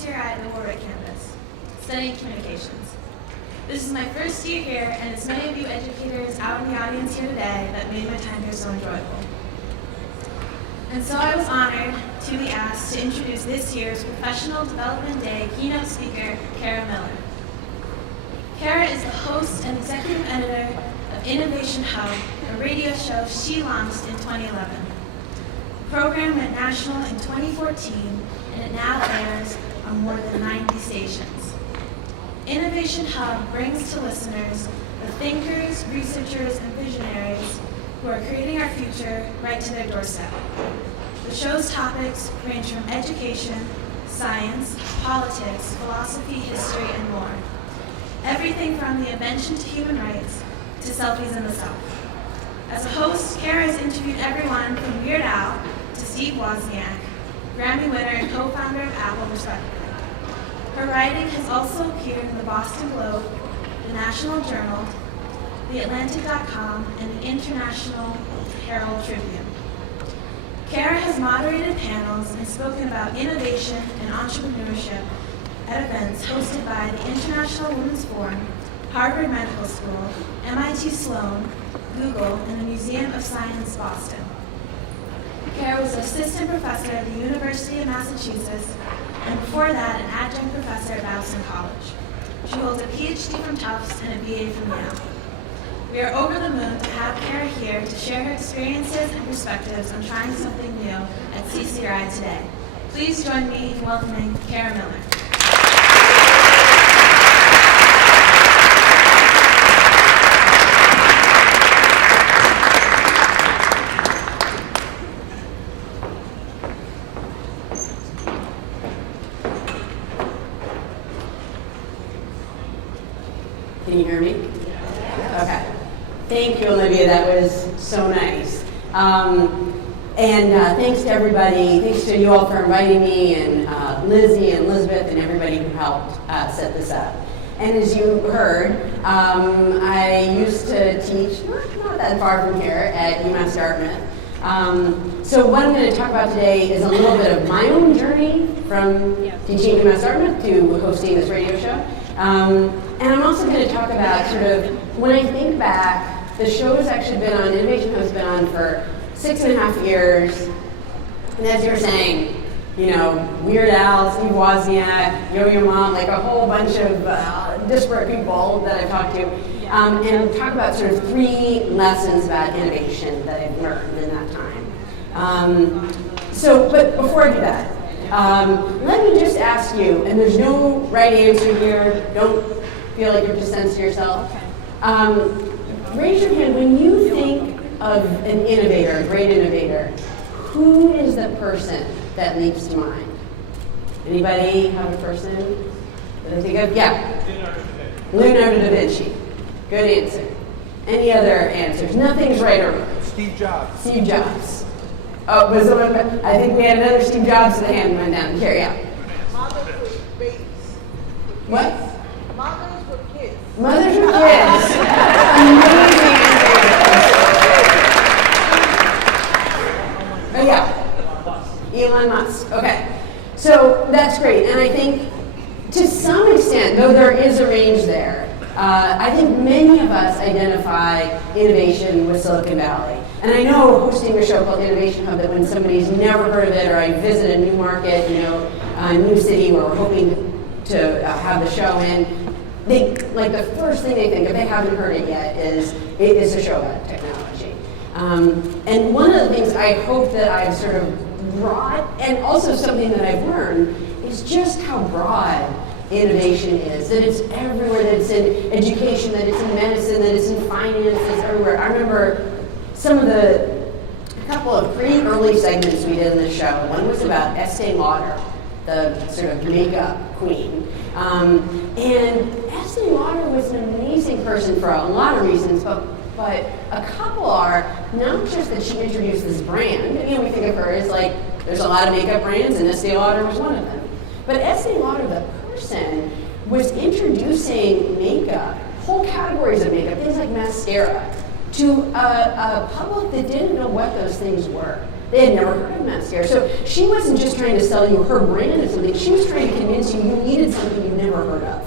CCRI at the Rhode campus, studying communications. This is my first year here, and it's many of you educators out in the audience here today that made my time here so enjoyable. And so I was honored to be asked to introduce this year's Professional Development Day keynote speaker, Kara Miller. Kara is the host and executive editor of Innovation Hub, a radio show she launched in 2011. The program went national in 2014, and it now airs on more than 90 stations. Innovation Hub brings to listeners the thinkers, researchers, and visionaries who are creating our future right to their doorstep. The show's topics range from education, science, politics, philosophy, history, and more. Everything from the invention to human rights to selfies in the South. As a host, Kara has interviewed everyone from Weird Al to Steve Wozniak, Grammy winner and co-founder of Apple, respectively. Her writing has also appeared in the Boston Globe, the National Journal, TheAtlantic.com, and the International Herald Tribune. Kara has moderated panels and spoken about innovation and entrepreneurship at events hosted by the International Women's Forum, Harvard Medical School, MIT Sloan, Google, and the Museum of Science, Boston. Kara was assistant professor at the University of Massachusetts, and before that, an adjunct professor at Boston College. She holds a PhD from Tufts and a BA from Yale. We are over the moon to have Kara here to share her experiences and perspectives on trying something new at CCRI today. Please join me in welcoming Kara Miller. Can you hear me? Okay. Thank you, Olivia. That was so nice. Thanks to everybody. Thanks to you all for inviting me, and Lizzie and Elizabeth and everybody who helped set this up. And as you heard, I used to teach not that far from here at UMass Dartmouth. So what I'm going to talk about today is a little bit of my own journey from teaching at UMass Dartmouth to hosting this radio show. And I'm also going to talk about sort of, when I think back, the show has actually been on, Innovation Hub has been on for 6.5 years. And as you were saying, you know, Weird Al, Steve Wozniak, Yo-Yo Ma, like a whole bunch of disparate people that I've talked to. And talk about sort of 3 lessons about innovation that I've learned in that time. But before I do that, let me just ask you, and there's no right answer here, don't feel like you have to censor yourself. Raise your hand when you think of an innovator, a great innovator. Who is the person that leaps to mind? Anybody have a person that I think of? Yeah. Leonardo da Vinci. Good answer. Any other answers? Nothing's right or wrong. Steve Jobs. Steve Jobs. Oh, was someone? I think we had another Steve Jobs. The hand went down. Here, yeah. Mothers with babies. What? Mothers with kids. Mothers with kids. Amazing answer. Oh, yeah. Elon Musk. Okay. So that's great. And I think to some extent, though there is a range there, I think many of us identify innovation with Silicon Valley. And I know hosting a show called Innovation Hub, that when somebody's never heard of it, or I visit a new market, a new city where we're hoping to have the show in, they, like the first thing they think, if they haven't heard it yet, is it is a show about technology. And one of the things I hope that I've sort of brought, and also something that I've learned, is just how broad innovation is, that it's everywhere, that it's in education, that it's in medicine, that it's in finance, it's everywhere. I remember a couple of pretty early segments we did in the show. One was about Estee Lauder, the sort of makeup queen. And Estee Lauder was an amazing person for a lot of reasons, but a couple are not just that she introduced this brand. We think of her as like, there's a lot of makeup brands, and Estee Lauder was one of them. But Estee Lauder, the person, was introducing makeup, whole categories of makeup, things like mascara, to a public that didn't know what those things were. They had never heard of mascara. So she wasn't just trying to sell you her brand of something. She was trying to convince you needed something you'd never heard of.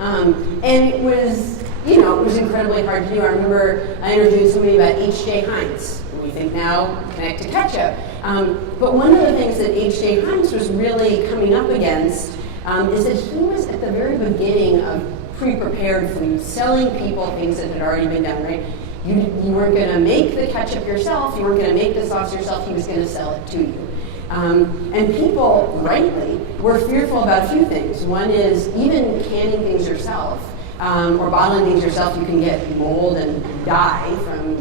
And it was, it was incredibly hard to do. I remember I interviewed somebody about H.J. Heinz. We think now connect to ketchup. But one of the things that H.J. Heinz was really coming up against is that he was at the very beginning of pre-prepared food, selling people things that had already been done, right? You weren't going to make the ketchup yourself, you weren't going to make the sauce yourself, he was going to sell it to you. And people, rightly, were fearful about a few things. One is even canning things yourself, or bottling things yourself, you can get mold and die from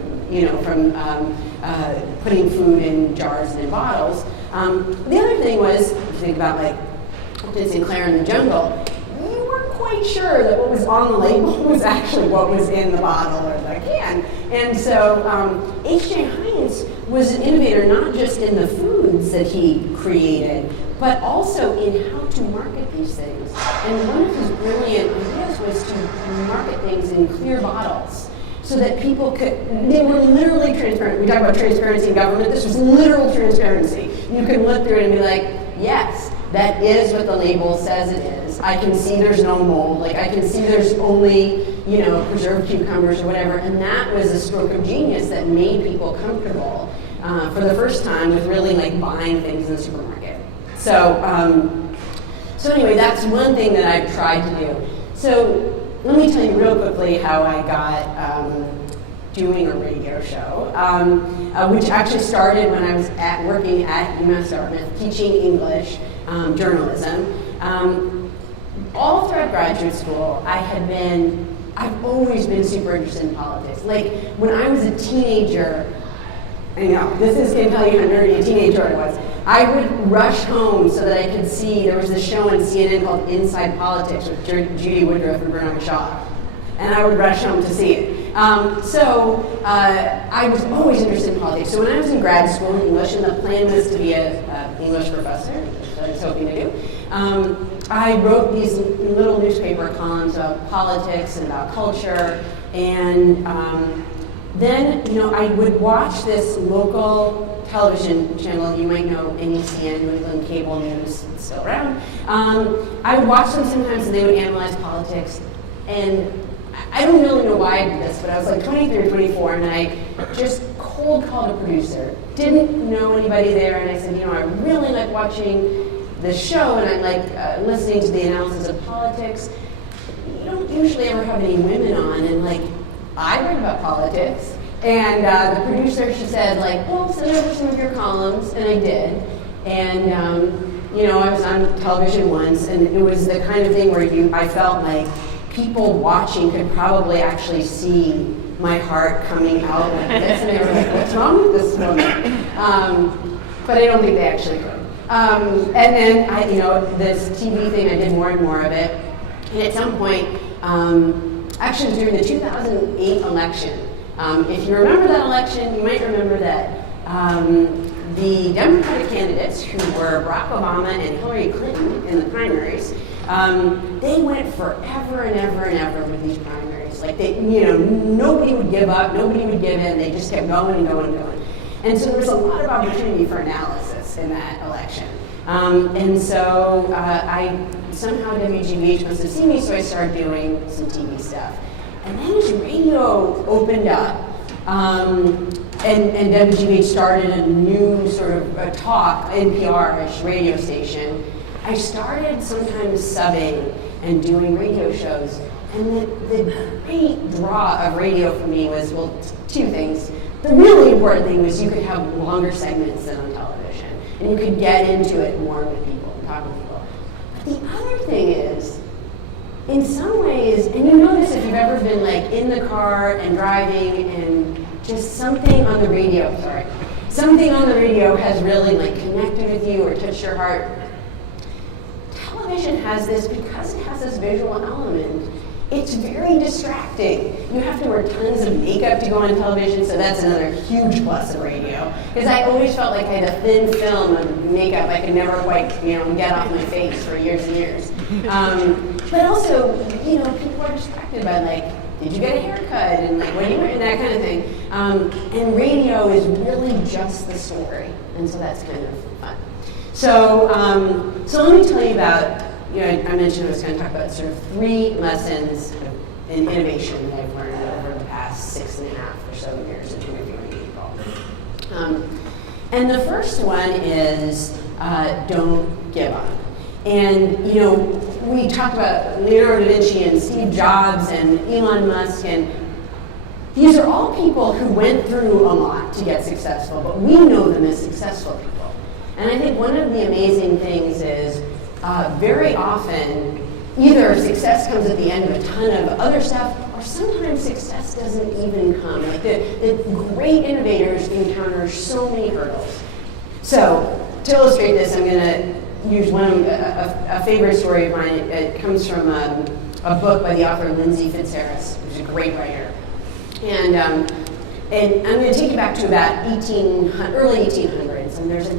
putting food in jars and in bottles. The other thing was, if you think about like Sinclair in the Jungle, you weren't quite sure that what was on the label was actually what was in the bottle or the can. And so H.J. Heinz was an innovator not just in the foods that he created, but also in how to market these things. And one of his brilliant ideas was to market things in clear bottles so that people they were literally transparent. We talk about transparency in government. This was literal transparency. You could look through it and be like, yes, that is what the label says it is. I can see there's no mold. Like I can see there's only, preserved cucumbers or whatever. And that was a stroke of genius that made people comfortable for the first time with really like buying things in the supermarket. So anyway, that's one thing that I've tried to do. So let me tell you real quickly how I got doing a radio show, which actually started when I was working at UMass Dartmouth, teaching English, journalism. All throughout graduate school, I've always been super interested in politics. Like when I was a teenager, this is going to tell you how nerdy a teenager I was. I would rush home so that I could see, there was this show on CNN called Inside Politics with Judy Woodruff and Bernard Shaw. And I would rush home to see it. I was always interested in politics. So when I was in grad school in English, and the plan was to be an English professor, which I was hoping to do, I wrote these little newspaper columns about politics and about culture. And then, I would watch this local television channel, you might know NECN, New England Cable News, it's still around. I would watch them sometimes and they would analyze politics. And I don't really know why I did this, but I was like 23 or 24 and I just cold called a producer. Didn't know anybody there and I said, I really like watching this show and I like listening to the analysis of politics. You don't usually ever have any women on and I read about politics. And the producer, she said, well, send over some of your columns, and I did. And, I was on television once, and it was the kind of thing where I felt like people watching could probably actually see my heart coming out like this, and they were like, what's wrong with this woman? But I don't think they actually could. And then, this TV thing, I did more and more of it. And at some point, actually during the 2008 election, if you remember that election, you might remember that the Democratic candidates who were Barack Obama and Hillary Clinton in the primaries, they went forever and ever and ever with these primaries. Nobody would give up, nobody would give in, they just kept going and going and going. And so there was a lot of opportunity for analysis in that election. And so somehow WGBH must have seen me, so I started doing some TV stuff. And then as radio opened up, and WGBH started a new sort of a talk, NPR-ish radio station, I started sometimes subbing and doing radio shows. And the great draw of radio for me was, two things. The really important thing was you could have longer segments than on television, and you could get into it more with people and talk with people. But the other thing is, in some ways, and you know this if you've ever been in the car and driving and just something on the radio has really connected with you or touched your heart. Television has this, because it has this visual element, it's very distracting. You have to wear tons of makeup to go on television, so that's another huge plus of radio. Because I always felt like I had a thin film of makeup I could never quite, get off my face for years and years. But also, people are distracted by did you get a haircut and what are you wearing, that kind of thing. And radio is really just the story. And so that's kind of fun. So, so let me tell you about, I mentioned I was going to talk about sort of 3 lessons in innovation that I've learned over the past 6.5 or so years of interviewing people. And the first one is don't give up. And, we talked about Leonardo da Vinci and Steve Jobs and Elon Musk, and these are all people who went through a lot to get successful, but we know them as successful people. And I think one of the amazing things is very often either success comes at the end of a ton of other stuff, or sometimes success doesn't even come. Like the great innovators encounter so many hurdles. So to illustrate this, I'm going to use a favorite story of mine. It comes from a book by the author Lindsay Fitzharris, who's a great writer. And I'm going to take you back to about early 1800s. And there's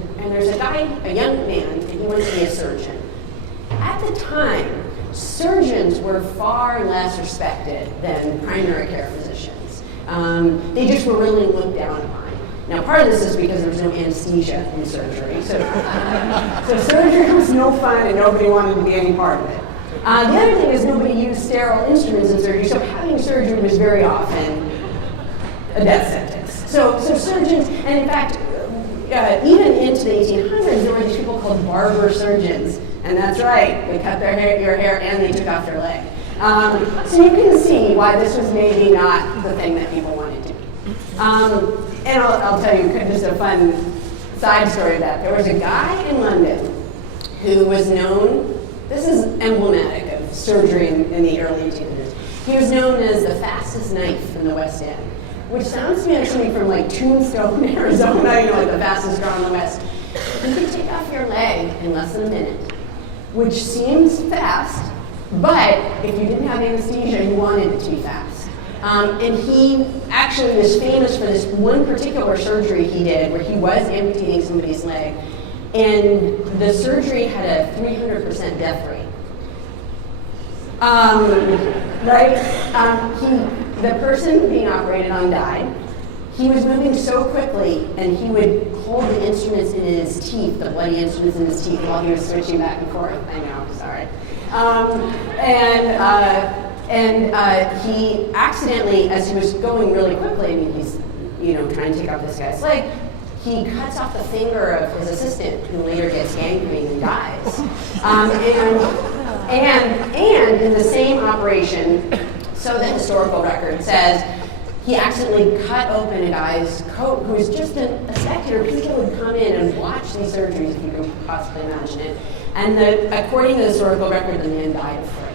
a guy, a young man, and he wants to be a surgeon. At the time, surgeons were far less respected than primary care physicians. They just were really looked down upon. Now, part of this is because there was no anesthesia in surgery. So surgery was no fun and nobody wanted to be any part of it. The other thing is nobody used sterile instruments in surgery, so having surgery was very often a death sentence. So surgeons, and in fact, even into the 1800s, there were these people called barber surgeons. And that's right, they cut your hair and they took off your leg. So you can see why this was maybe not the thing that people wanted to be. And I'll tell you just a fun side story of that. There was a guy in London who was known, this is emblematic of surgery in the early 1800s. He was known as the fastest knife in the West End, which sounds to me like something from like Tombstone, Arizona, like the fastest draw in the West. You could take off your leg in less than a minute, which seems fast, but if you didn't have anesthesia, you wanted it to be fast. And he actually was famous for this one particular surgery he did where he was amputating somebody's leg, and the surgery had a 300% death rate. The person being operated on died. He was moving so quickly, and he would hold the instruments in his teeth, the bloody instruments in his teeth, while he was switching back and forth. I know, sorry. He accidentally, as he was going really quickly, I mean, he's trying to take off this guy's leg, he cuts off the finger of his assistant, who later gets gangrene and dies. And in the same operation, so the historical record says, he accidentally cut open a guy's coat who was just a spectator. People would come in and watch these surgeries, if you can possibly imagine it. And according to the historical record, the man died of fright.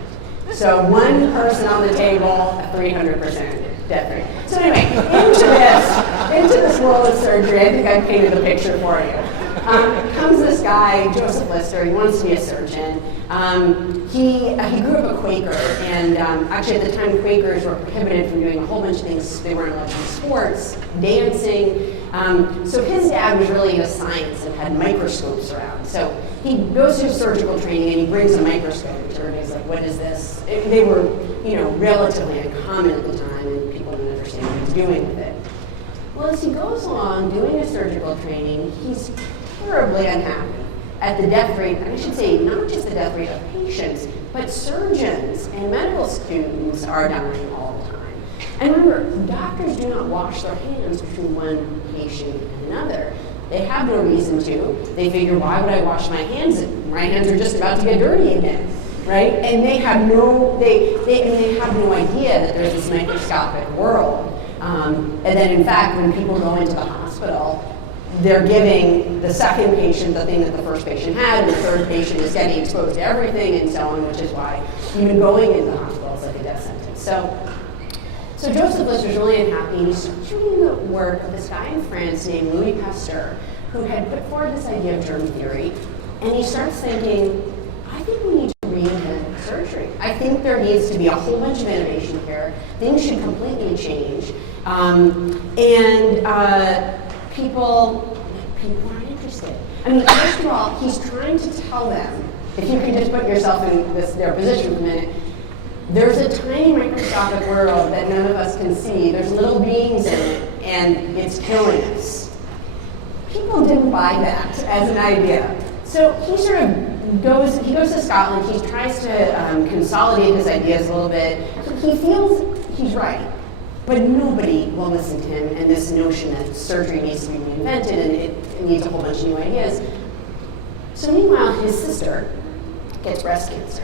So one person on the table, a 300% death rate. So anyway, into this world of surgery, I think I've painted a picture for you. Comes this guy, Joseph Lister. He wants to be a surgeon. He grew up a Quaker, and actually at the time Quakers were prohibited from doing a whole bunch of things. They weren't allowed to do sports, dancing. So his dad was really into science and had microscopes around. So he goes through surgical training and he brings a microscope. And everybody's like, "What is this?" They were, relatively uncommon at the time, and people didn't understand what he was doing with it. Well, as he goes along doing his surgical training, he's terribly unhappy at the death rate, and I should say not just the death rate of patients, but surgeons and medical students are dying all the time. And remember, doctors do not wash their hands between one patient and another. They have no reason to. They figure, why would I wash my hands? My hands are just about to get dirty again, right? And they have no idea that there's this microscopic world. And then in fact, when people go into the hospital, they're giving the second patient the thing that the first patient had, and the third patient is getting exposed to everything and so on, which is why even going into the hospital is like a death sentence. So Joseph Lister's really unhappy, and he starts reading the work of this guy in France named Louis Pasteur, who had put forward this idea of germ theory, and he starts thinking, I think we need to reinvent surgery. I think there needs to be a whole bunch of innovation here. Things should completely change. People aren't interested. I mean, first of all, he's trying to tell them, if you can just put yourself in their position for a minute, there's a tiny microscopic world that none of us can see. There's little beings in it, and it's killing us. people didn't buy that as an idea. So he sort of goes to Scotland, he tries to consolidate his ideas a little bit. He feels he's right, but nobody will listen to him and this notion that surgery needs to be reinvented and it needs a whole bunch of new ideas. So meanwhile, his sister gets breast cancer.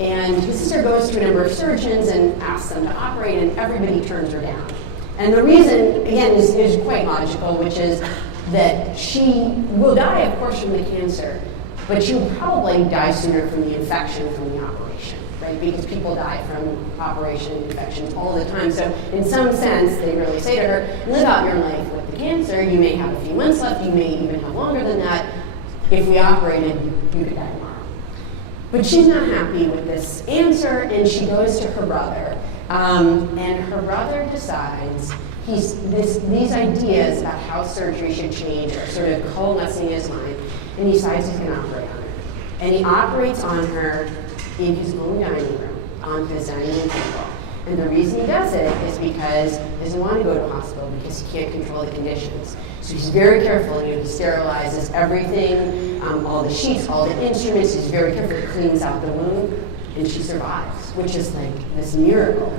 And his sister goes to a number of surgeons and asks them to operate, and everybody turns her down. And the reason, again, is quite logical, which is that she will die, of course, from the cancer, but she will probably die sooner from the infection from the operation, right? Because people die from operation infections all the time. So in some sense, they really say to her, live out your life with the cancer. You may have a few months left. You may even have longer than that. If we operated, you could die tomorrow. But she's not happy with this answer, and she goes to her brother. And her brother decides these ideas about how surgery should change are sort of coalescing in his mind, and he decides he's going to operate on her. And he operates on her in his own dining room, on his dining room table. And the reason he does it is because he doesn't want to go to a hospital because he can't control the conditions. So he's very careful. He sterilizes everything, all the sheets, all the instruments. He's very careful. He cleans out the wound, and she survives, which is like this miracle.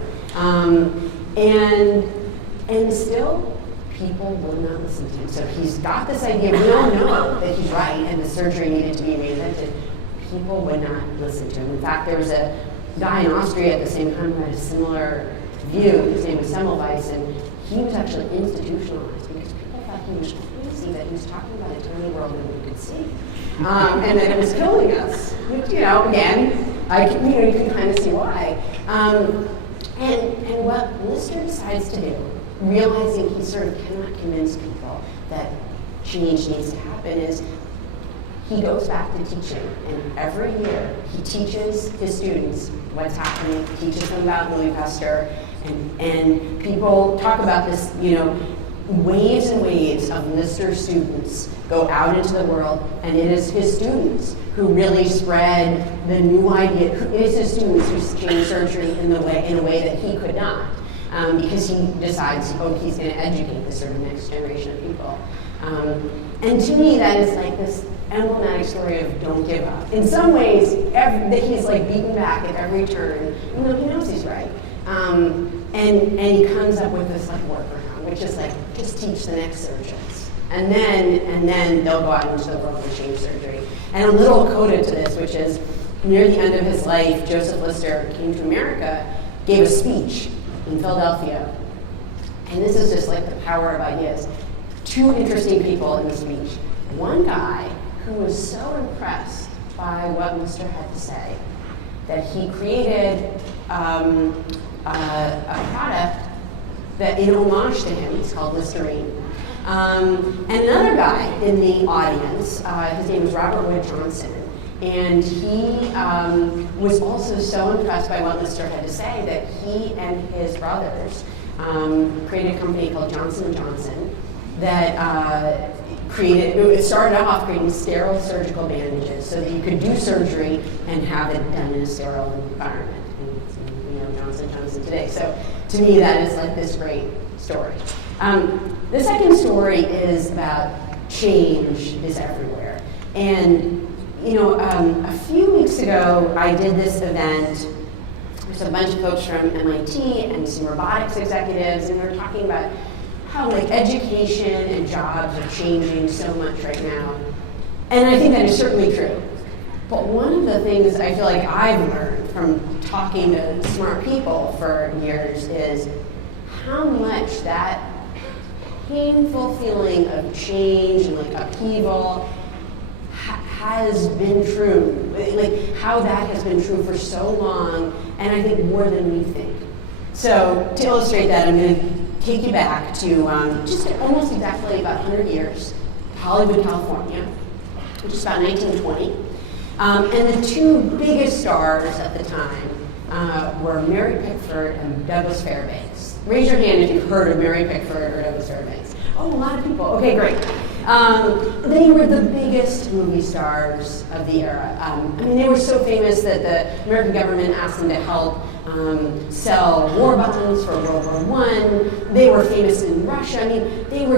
And still, people will not listen to him. So he's got this idea. We all know that he's right, and the surgery needed to be reinvented. People would not listen to him. In fact, there was a guy in Austria at the same time who had a similar view. His name was Semmelweis, and he was actually institutionalized because people thought he was crazy, that he was talking about a tiny world that we could see, and that it was killing us. Which, again, you can kind of see why. And what Lister decides to do, realizing he sort of cannot convince people that change needs to happen, is he goes back to teaching, and every year he teaches his students what's happening, teaches them about Louis Pasteur, and people talk about this, waves and waves of Lister students go out into the world, and it is his students who really spread the new idea. It is his students who change surgery in a way that he could not, because he decides, he's going to educate this sort of next generation of people. And to me, that is like this emblematic story of don't give up. In some ways, that he's like beaten back at every turn, even though he knows he's right. And he comes up with this like workaround, which is like just teach the next surgeons, and then they'll go out into the world and change surgery. And a little coda to this, which is near the end of his life, Joseph Lister came to America, gave a speech in Philadelphia, and this is just like the power of ideas. Two interesting people in the speech. One guy who was so impressed by what Lister had to say that he created a product that in homage to him, it's called Listerine. And another guy in the audience, his name was Robert Wood Johnson, and he was also so impressed by what Lister had to say that he and his brothers created a company called Johnson & Johnson that it started off creating sterile surgical bandages so that you could do surgery and have it done in a sterile environment. And Johnson & Johnson today. So to me, that is like this great story. The second story is about change is everywhere. And a few weeks ago, I did this event with a bunch of folks from MIT and some robotics executives, and we were talking about how education and jobs are changing so much right now. And I think that is certainly true. But one of the things I feel like I've learned from talking to smart people for years is how much that painful feeling of change and upheaval has been true. How that has been true for so long, and I think more than we think. So to illustrate that, I'm going to take you back to just almost exactly about 100 years, Hollywood, California, which is about 1920. And the two biggest stars at the time were Mary Pickford and Douglas Fairbanks. Raise your hand if you've heard of Mary Pickford or Douglas Fairbanks. Oh, a lot of people. Okay, great. They were the biggest movie stars of the era. They were so famous that the American government asked them to help sell war bonds for World War I. They were famous in Russia. I mean, they were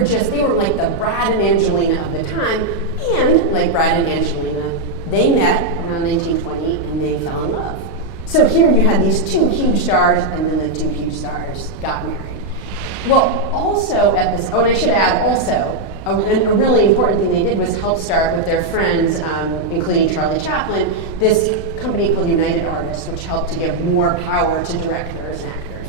like the Brad and Angelina of the time. And like Brad and Angelina, they met around 1920 and they fell in love. So here you had these two huge stars, and then the two huge stars got married. Well, also at this, and I should add also, a really important thing they did was help start with their friends, including Charlie Chaplin, this company called United Artists, which helped to give more power to directors and actors.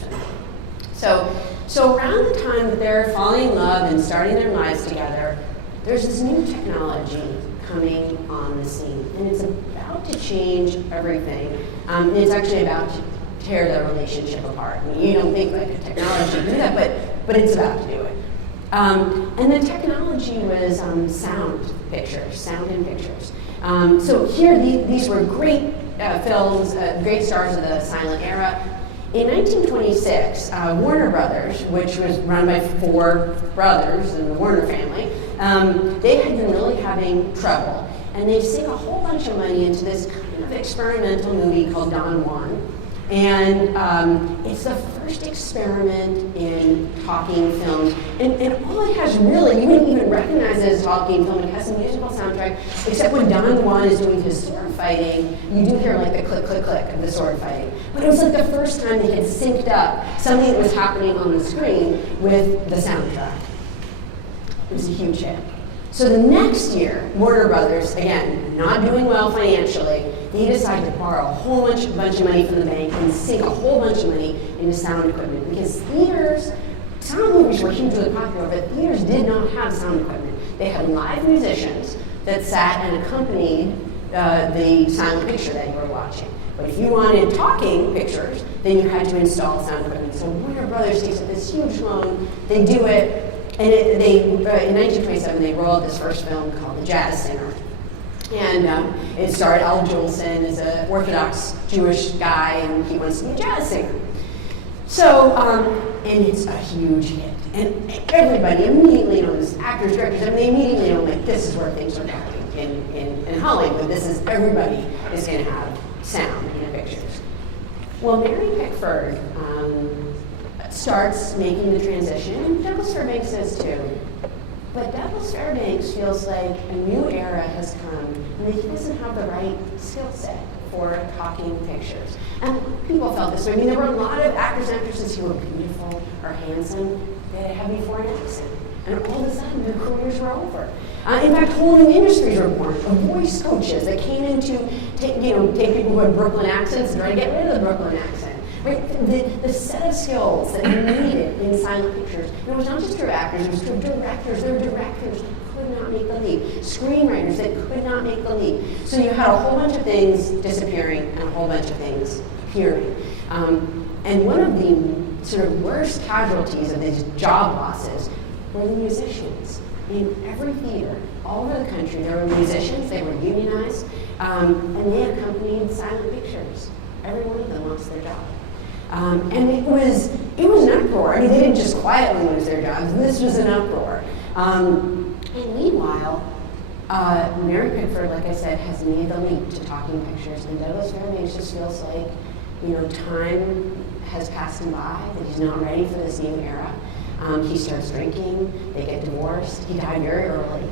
So around the time that they're falling in love and starting their lives together, there's this new technology coming on the scene, and it's about to change everything. And it's actually about to tear the relationship apart. I mean, you don't think like a technology can do that, but it's about to do it. And the technology was sound and pictures. So here, these were great films, great stars of the silent era. In 1926, Warner Brothers, which was run by four brothers in the Warner family, they had been really having trouble. And they sink a whole bunch of money into this kind of experimental movie called Don Juan. And it's the first experiment in talking films. And all it has really, you wouldn't even recognize it as a talking film. It has a musical soundtrack, except when Don Juan is doing his sword fighting, you do hear like the click, click, click of the sword fighting. But it was like the first time they had synced up something that was happening on the screen with the soundtrack. It was a huge hit. So the next year, Warner Brothers, again, not doing well financially, they decided to borrow a whole bunch of money from the bank and sink a whole bunch of money into sound equipment. Because theaters, sound movies were hugely popular, but theaters did not have sound equipment. They had live musicians that sat and accompanied the silent picture that you were watching. But if you wanted talking pictures, then you had to install sound equipment. So Warner Brothers takes up this huge loan, they do it, and in 1927, they rolled this first film called The Jazz Singer. And it starred Al Jolson as an Orthodox Jewish guy, and he wants to be a jazz singer. So, and it's a huge hit. And everybody immediately knows, actors, directors, I mean, they immediately know, like, this is where things are going in Hollywood. This is, everybody is going to have sound in the pictures. Well, Mary Pickford starts making the transition, and Douglas Fairbanks does too. But Douglas Fairbanks feels like a new era has come, and he doesn't have the right skill set for talking pictures. And people felt this way. I mean, there were a lot of actors and actresses who were beautiful or handsome that had heavy foreign accent. And all of a sudden, their careers were over. In fact, whole new industries were born of voice coaches that came in to take people who had Brooklyn accents and try to get rid of the Brooklyn accent. Right? The set of skills that you needed in silent pictures, and it was not just true actors, it was true directors. There were directors that could not make the leap, screenwriters that could not make the leap. So you had a whole bunch of things disappearing and a whole bunch of things appearing. And one of the sort of worst casualties of these job losses were the musicians. In every theater, all over the country, there were musicians, they were unionized, and they accompanied silent pictures. Every one of them lost their job. And it was an uproar. I mean, they didn't just quietly lose their jobs. This was an uproar. And meanwhile, Mary Pickford, like I said, has made the leap to talking pictures. And Douglas Fairbanks just feels like, time has passed him by, that he's not ready for this new era. He starts drinking, they get divorced. He died very early.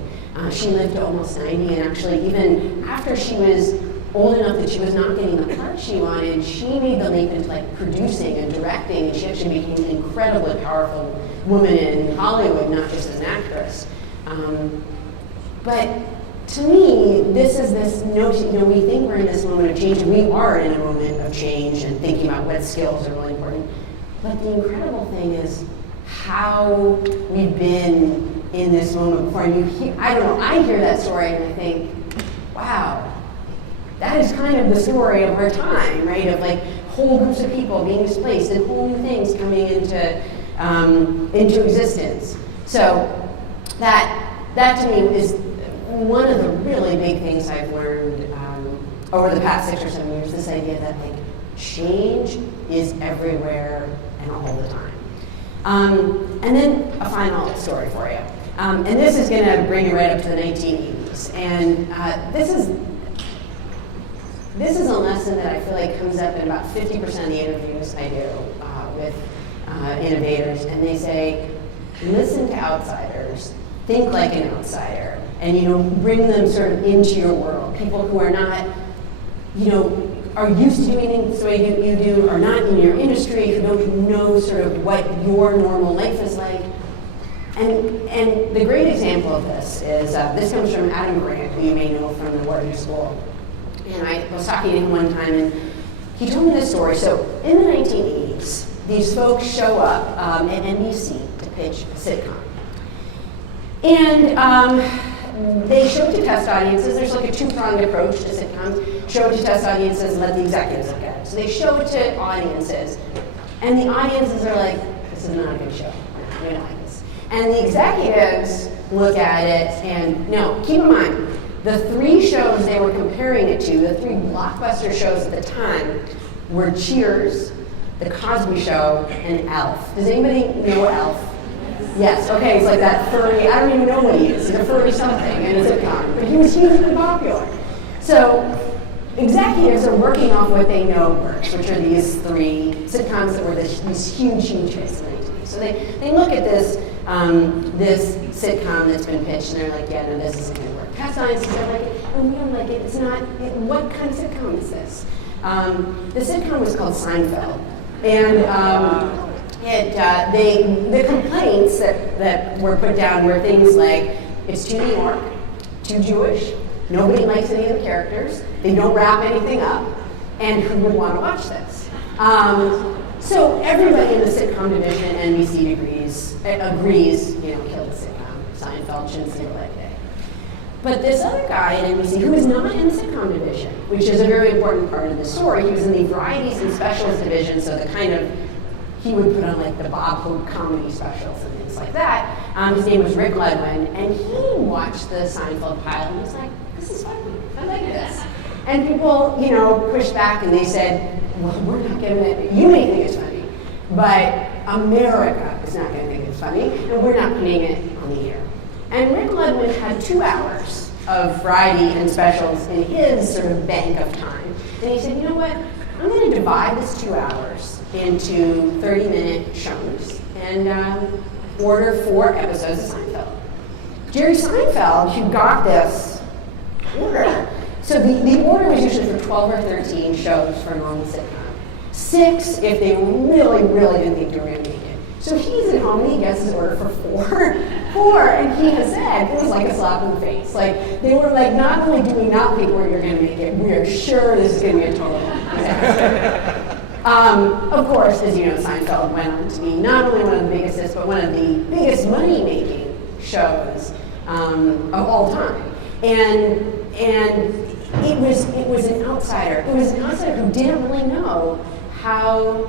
She lived to almost 90, and actually even after she was old enough that she was not getting the part she wanted, she made the leap into like producing and directing, and she actually became an incredibly powerful woman in Hollywood, not just as an actress. But to me, this is this notion, we think we're in this moment of change, and we are in a moment of change and thinking about what skills are really important. But the incredible thing is how we've been in this moment before. And I hear that story and I think, wow, that is kind of the story of our time, right? Of like whole groups of people being displaced and whole new things coming into existence. So that to me is one of the really big things I've learned over the past 6 or 7 years. This idea that like change is everywhere and all the time. And then a final story for you. And this is going to bring you right up to the 1980s. And this is this is a lesson that I feel like comes up in about 50% of the interviews I do with innovators, and they say, listen to outsiders, think like an outsider, and bring them sort of into your world. People who are not, are used to doing things the way you do, are not in your industry, who don't know sort of what your normal life is like. And the great example of this is, this comes from Adam Grant, who you may know from the Rhode School. And I was talking to him one time, and he told me this story. So in the 1980s, these folks show up at NBC to pitch a sitcom. And they show it to test audiences. There's like a two-pronged approach to sitcoms. Show it to test audiences and let the executives look at it. So they show it to audiences. And the audiences are like, this is not a good show. We don't like this. And the executives look at it and, no, keep in mind, the three shows they were comparing it to, the three blockbuster shows at the time, were Cheers, The Cosby Show, and Elf. Does anybody know Elf? Yes, okay, it's like that furry, I don't even know what he is. He's a furry something in a sitcom, but he was hugely popular. So executives are working off what they know works, which are these three sitcoms that were these huge hits in the 1980s. So they look at this sitcom that's been pitched, and they're like, yeah, no, this isn't going to work. Past audiences are like, oh, we don't like it. It's not, what kind of sitcom is this? The sitcom was called Seinfeld. And the complaints that were put down were things like, it's too New York, too Jewish, nobody likes any of the characters, they don't wrap anything up, and who would want to watch this? So everybody in the sitcom division, NBC agrees, kill the sitcom. Seinfeld shouldn't see the light of day. But this other guy at NBC, who is not in the sitcom division, which is a very important part of the story, he was in the varieties and specials division, so the kind of, he would put on like the Bob Hope comedy specials and things like that. His name was Rick Ledwin, and he watched the Seinfeld pilot and was like, this is funny, I like this. And people, pushed back and they said, well, we're not giving it, you may think it's funny, but America is not going to think it's funny, and we're not putting it on the air. And Rick Ledwin had 2 hours of variety and specials in his sort of bank of time. And he said, you know what, I'm going to divide this 2 hours into 30-minute shows and order 4 episodes of Seinfeld. Jerry Seinfeld, who got this order, so the order was usually for 12 or 13 shows for a normal sitcom. 6 if they really, really didn't think they were going to make it. So he's at home and he gets his order for 4, and he has said, it was like a slap in the face. Like, they were like, not only do we not think we're going to make it, we are sure this is going to be a total disaster. Of course, as you know, Seinfeld went on to be not only one of the biggest hits, but one of the biggest money-making shows of all time. And it was an outsider. It was an outsider who didn't really know how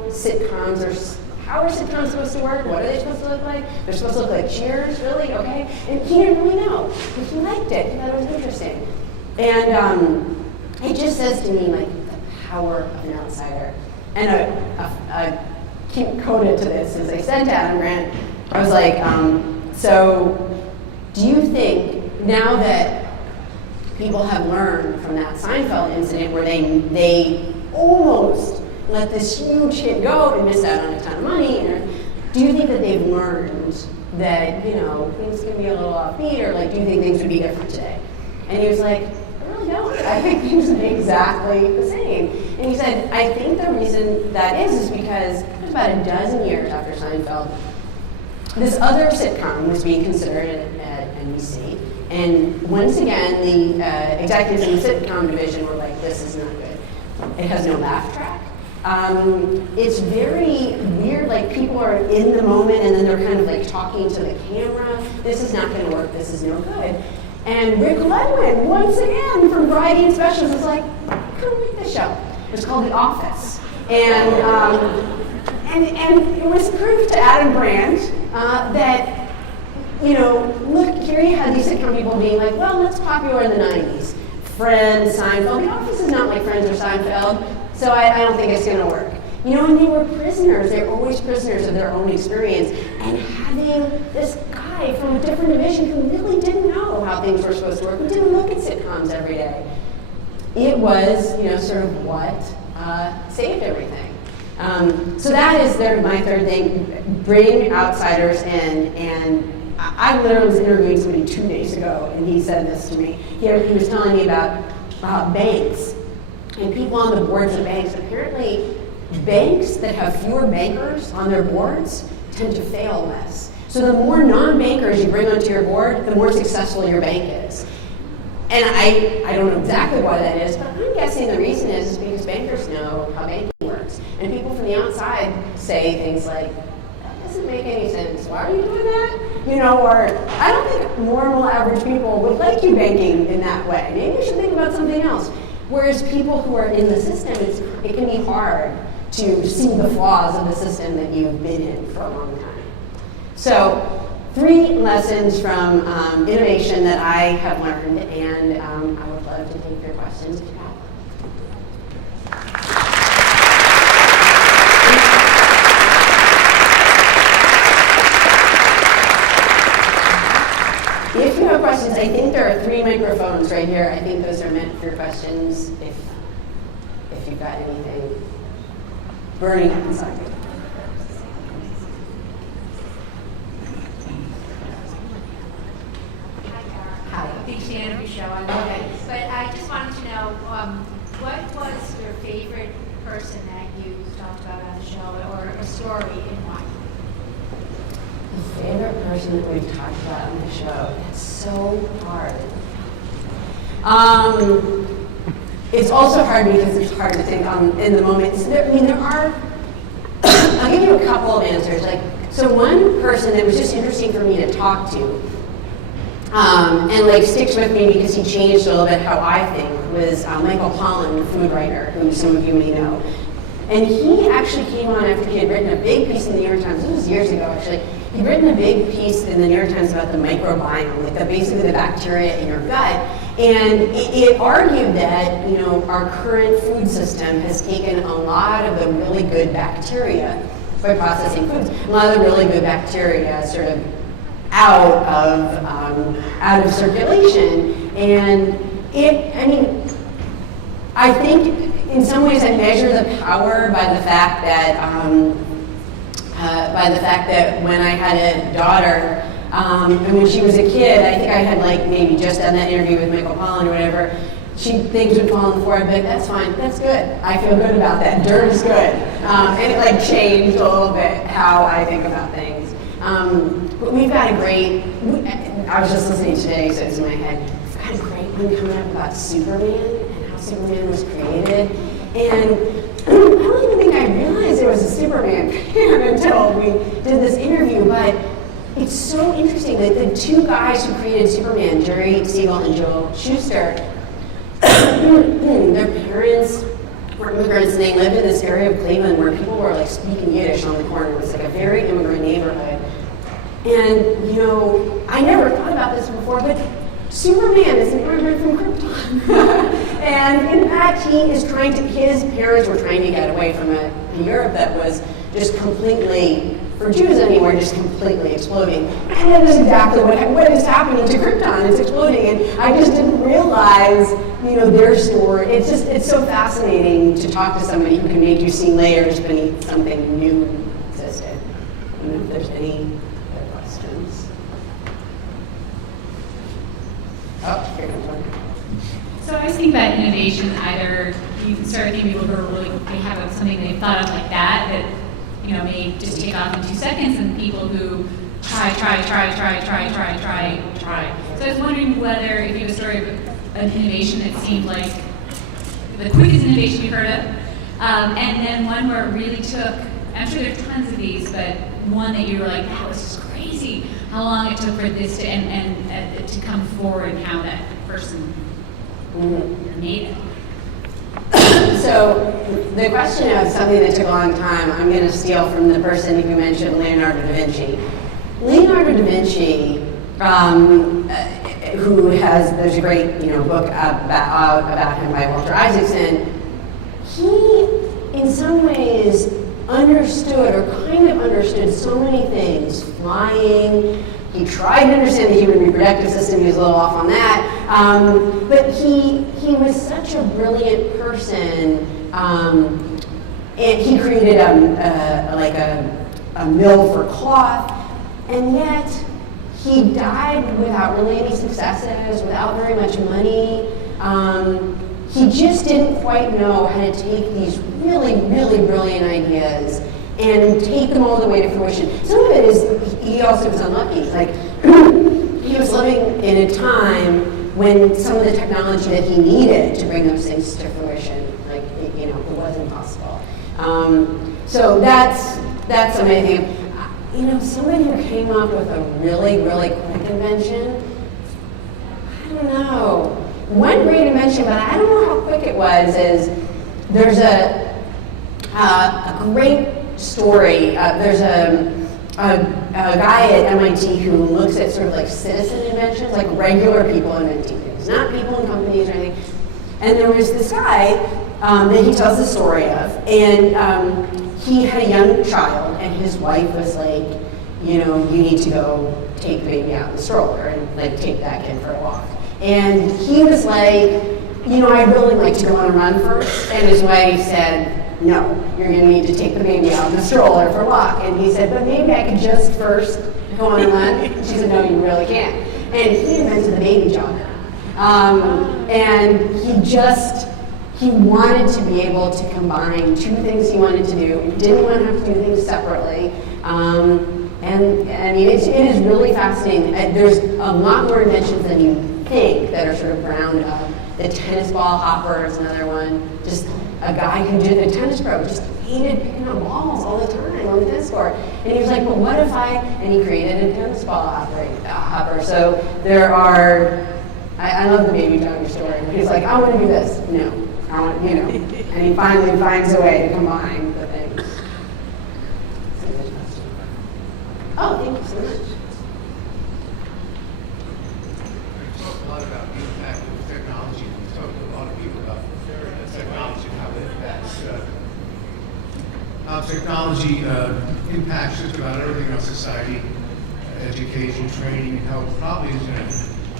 are sitcoms supposed to work? What are they supposed to look like? They're supposed to look like Cheers, really? Okay. And he didn't really know, but he liked it. He thought it was interesting. And it just says to me, like, the power of an outsider. And I keep coded to this, as I said to Adam Grant, I was like, so do you think, now that people have learned from that Seinfeld incident where they almost let this huge hit go and missed out on a ton of money, do you think that they've learned that, things can be a little offbeat, or like, do you think things would be different today? And he was like, I really don't. I think things would be exactly the same. And he said, I think the reason that is because it was about a dozen years after Seinfeld, this other sitcom was being considered at NBC. And once again, the executives in the sitcom division were like, this is not good. It has no laugh track. It's very weird, like people are in the moment and then they're kind of like talking to the camera. This is not going to work, this is no good. And Rick Ledwin, once again, from Variety and Specials, was like, come make this show. It was called The Office. And it was proof to Adam Grant that, look, here you had these sitcom people being like, well, what's popular in the 90s? Friends, Seinfeld. The Office is not like Friends or Seinfeld, so I don't think it's going to work. And they were prisoners. They were always prisoners of their own experience. And having this guy from a different division who really didn't know how things were supposed to work, who didn't look at sitcoms every day, it was, sort of what saved everything. So that is my third thing, bring outsiders in. And I literally was interviewing somebody 2 days ago, and he said this to me. He was telling me about banks and people on the boards of banks. Apparently, banks that have fewer bankers on their boards tend to fail less. So the more non-bankers you bring onto your board, the more successful your bank is. And I don't know exactly why that is, but I'm guessing the reason is because bankers know how banking works. And people from the outside say things like, that doesn't make any sense. Why are you doing that? Or I don't think normal average people would like you banking in that way. Maybe you should think about something else. Whereas people who are in the system, it can be hard to see the flaws of the system that you've been in for a long time. So 3 lessons from innovation that I have learned, and I would love to take your questions if you have. If you have questions, I think there are 3 microphones right here. I think those are meant for questions if you've got anything burning up inside you. Big fan of your show, I love it. But I just wanted to know, what was your favorite person that you talked about on the show, or a story, and why? The favorite person that we've talked about on the show? It's so hard. It's also hard because it's hard to think in the moment. So there are. I'll give you a couple of answers. So one person that was just interesting for me to talk to. And sticks with me because he changed a little bit how I think, was Michael Pollan, the food writer, who some of you may know. And he actually came on after he had written a big piece in the New York Times. This was years ago, actually. He'd written a big piece in the New York Times about the microbiome, basically the bacteria in your gut. And it argued that, our current food system has taken a lot of the really good bacteria by processing foods. A lot of the really good bacteria sort of out of circulation, and I think in some ways I measure the power by the fact that when I had a daughter, and when she was a kid, I think I had maybe just done that interview with Michael Pollan or whatever. Things would fall on the floor. I'd be like, that's fine, that's good. I feel good about that. Dirt is good, and it changed a little bit how I think about things. But we've got a great, I was just listening today, so it's in my head, we've got a great one coming up about Superman and how Superman was created. And I don't even think I realized there was a Superman fan until we did this interview, but it's so interesting that the 2 guys who created Superman, Jerry Siegel and Joel Shuster, their parents were immigrants, and they lived in this area of Cleveland where people were speaking Yiddish on the corner. It was a very immigrant neighborhood. And, I never thought about this before, but Superman is an immigrant from Krypton. And in fact, his parents were trying to get away from a Europe that was just completely, for Jews anywhere, just completely exploding. And that is exactly what is happening to Krypton. It's exploding. And I just didn't realize, their story. It's so fascinating to talk to somebody who can make you see layers beneath something new existed. I don't know if there's any other questions. Oh, here comes one. So I was thinking about innovation. Either you start thinking people who are really, they have something they've thought of like that may just take off in 2 seconds, and people who try. So I was wondering whether if you have a story of an innovation that seemed like the quickest innovation you've heard of, and then one where it really took, I'm sure there's tons of these, but one that you were like, that was just crazy, how long it took for this to to come forward, and how that person made it. So the question of something that took a long time, I'm going to steal from the person who mentioned Leonardo da Vinci. Leonardo da Vinci, there's a great book about him by Walter Isaacson. He, in some ways, understood so many things. Flying. He tried to understand the human reproductive system. He was a little off on that. But he was such a brilliant person. And he created a mill for cloth. And yet, he died without really any successes, without very much money. He just didn't quite know how to take these really, really brilliant ideas and take them all the way to fruition. Some of it is, he also was unlucky. Like, he was living in a time when some of the technology that he needed to bring those things to fruition, like, it wasn't possible. So that's amazing. Somebody who came up with a really, really quick invention, I don't know. One great invention, but I don't know how quick it was, is there's a great story. There's a guy at MIT who looks at sort of like citizen inventions, like regular people inventing things, not people in companies or anything. And there was this guy that he tells the story of, and he had a young child, and his wife was like, you need to go take the baby out in the stroller and like take that kid for a walk. And he was like, I'd really like to go on a run first. And his wife said, no, you're going to need to take the baby out in the stroller for a walk. And he said, but maybe I could just first go on a run. And she said, no, you really can't. And he invented the baby jogger. And he wanted to be able to combine two things he wanted to do. He didn't want to have to do things separately. And I mean, it is really fascinating. There's a lot more inventions than you think that are sort of ground up. The tennis ball hopper is another one. Just a guy who did a tennis pro just hated picking up balls all the time on the tennis court. And he was like, well, what if and he created a tennis ball hopper. So there are, I love the baby jogger story. He's like, I want to do this. No, I want, and he finally finds a way to combine the things. Oh, thank you so much. A lot about the impact of technology. We talked to a lot of people about technology and how it impacts how technology impacts just about everything in our society, education, training, and how it probably is going to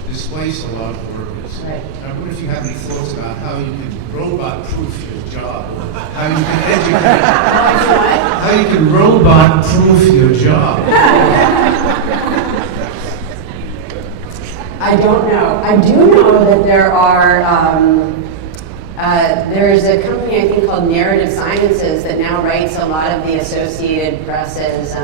displace a lot of workers. Right. I wonder if you have any thoughts about how you can robot-proof your job, or how you can educate, how you can robot-proof your job. I don't know. I do know that there are, there's a company I think called Narrative Sciences that now writes a lot of the Associated Press's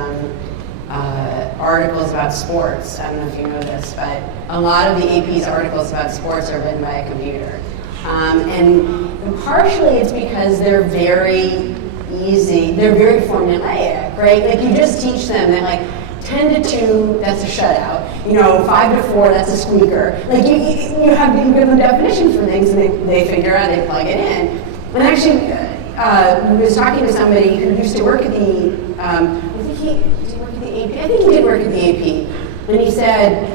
articles about sports. I don't know if you know this, but a lot of the AP's articles about sports are written by a computer. And partially it's because they're very easy, they're very formulaic, right? Like you just teach them that like 10 to 2, that's a shutout. 5 to 4, that's a squeaker. Like you give them definitions for things and they figure out, they plug it in. And actually, I was talking to somebody who used to work at the, I think he did work at the AP. And he said,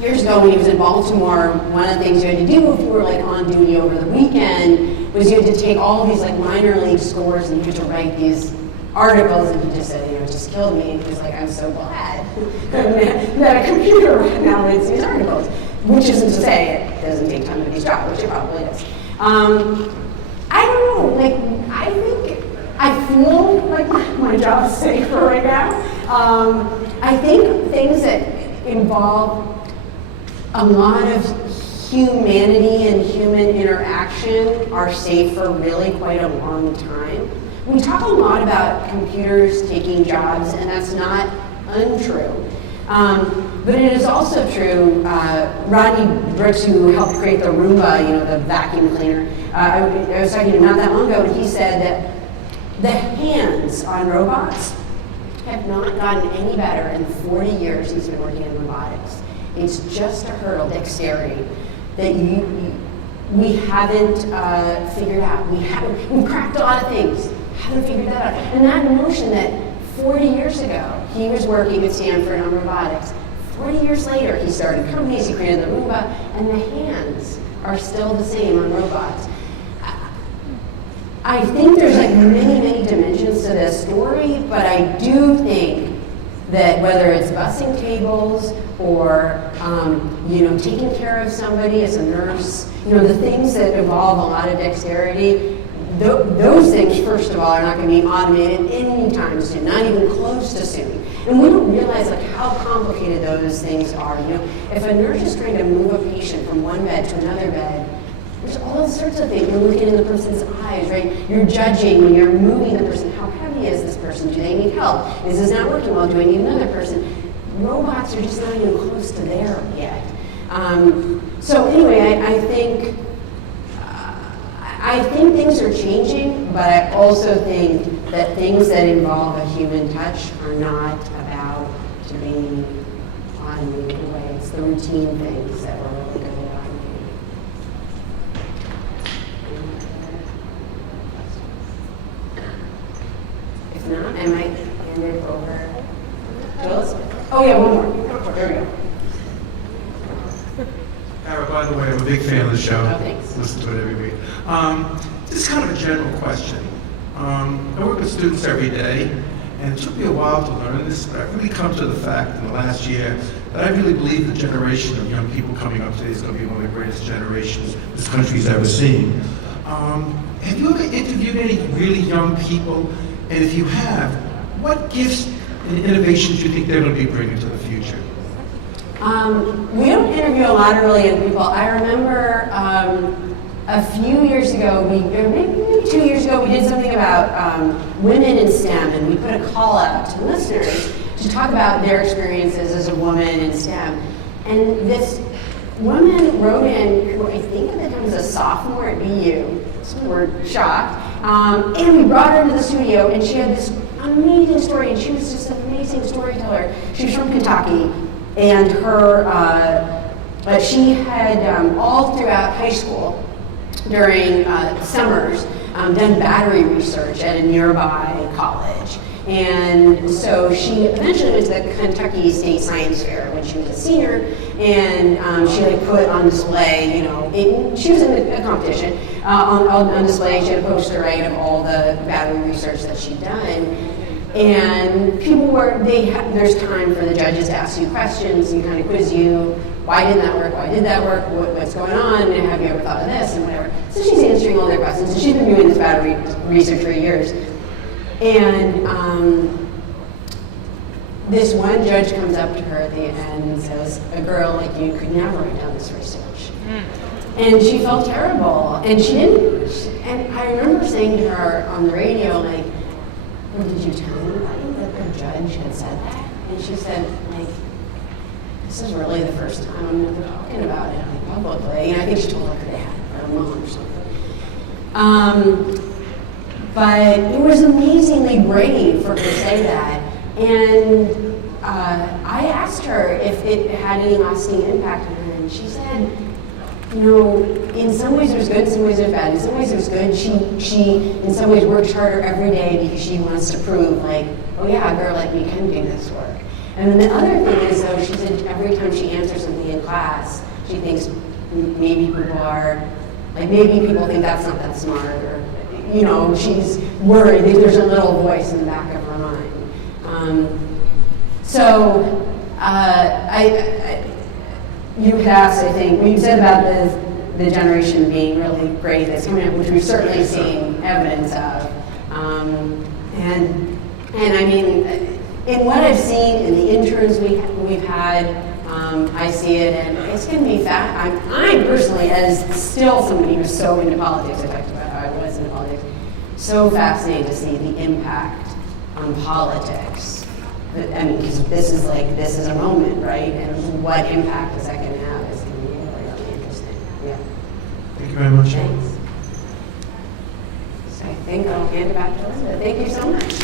years ago when he was in Baltimore, one of the things you had to do if you were like on duty over the weekend was you had to take all of these like minor league scores and you had to write these articles, and he just said, it just killed me. And he was like, I'm so glad that a computer now writes these articles, which isn't to say it doesn't take time to do his job, which it probably does. I don't know, I feel like my job is safer right now. I think things that involve a lot of humanity and human interaction are safe for really quite a long time. We talk a lot about computers taking jobs, and that's not untrue. But it is also true, Rodney Brooks, who helped create the Roomba, the vacuum cleaner, I was talking to him not that long ago, and he said that the hands on robots have not gotten any better in 40 years he's been working in robotics. It's just a hurdle, dexterity, that we haven't figured out. We've cracked a lot of things, haven't figured that out. And that notion that 40 years ago, he was working at Stanford on robotics. 40 years later, he started companies, he created the Roomba, and the hands are still the same on robots. I think there's like many, many dimensions to this story, but I do think that whether it's bussing tables or, taking care of somebody as a nurse, the things that involve a lot of dexterity, those things, first of all, are not going to be automated anytime soon, not even close to soon. And we don't realize how complicated those things are. If a nurse is trying to move a patient from one bed to another bed, there's all sorts of things. You're looking in the person's eyes, right? You're judging when you're moving the person. How heavy is this person? Do they need help? Is this not working well? Do I need another person? Robots are just not even close to there yet. So anyway, I think things are changing, but I also think that things that involve a human touch are not about to be automated away. It's the routine things that we're really good at automating. If not, I might hand it over to Elizabeth. Oh yeah, one more. There we go. Ara, by the way, I'm a big fan of the show. Oh, thanks. Listen to it every week. This is kind of a general question. I work with students every day, and it took me a while to learn this, but I've really come to the fact in the last year that I really believe the generation of young people coming up today is going to be one of the greatest generations this country's ever seen. Have you ever interviewed any really young people? And if you have, what gifts and innovations do you think they're going to be bringing to the future? We don't interview a lot of really young people. I remember a few years ago, maybe 2 years ago, we did something about women in STEM, and we put a call out to listeners to talk about their experiences as a woman in STEM. And this woman wrote in, who I think at the time was a sophomore at BU, so we were shocked, and we brought her into the studio, and she had this amazing story, and she was just an amazing storyteller. She was from Kentucky. And she had all throughout high school, during summers, done battery research at a nearby college. And so she eventually went to the Kentucky State Science Fair when she was a senior, and she put on display, she was in a competition, on display. She had a poster, right, of all the battery research that she'd done. And people there's time for the judges to ask you questions and kind of quiz you. Why didn't that work? Why did that work? What's going on? And have you ever thought of this? And whatever. So she's answering all their questions. And she's been doing this battery research for years. And this one judge comes up to her at the end and says, a girl like you could never have done this research. And she felt terrible. And she didn't. And I remember saying to her on the radio, well, did you tell anybody that the judge had said that? And she said, this is really the first time I'm ever talking about it publicly. And I think she told her dad or her mom or something. But it was amazingly brave for her to say that. And I asked her if it had any lasting impact on her, and she said, in some ways it was good, in some ways it was bad. In some ways it was good. She in some ways worked harder every day because she wants to prove, oh yeah, a girl like me can do this work. And then the other thing is, though, she said every time she answers something in class, she thinks maybe people think that's not that smart, or, she's worried. There's a little voice in the back of her mind. You had asked, I think, when you said about the generation being really great that's coming up, which we've certainly seen evidence of. And I mean, in what I've seen in the interns we've had, I see it, and it's going to be I'm personally, as still somebody who's so into politics, I talked about how I was into politics, so fascinated to see the impact on politics. I mean, because this is a moment, right? And what impact is that going to have is going to be really interesting. Yeah. Thank you very much. Thanks. So I think I'll hand it back to Elizabeth. Thank you so much.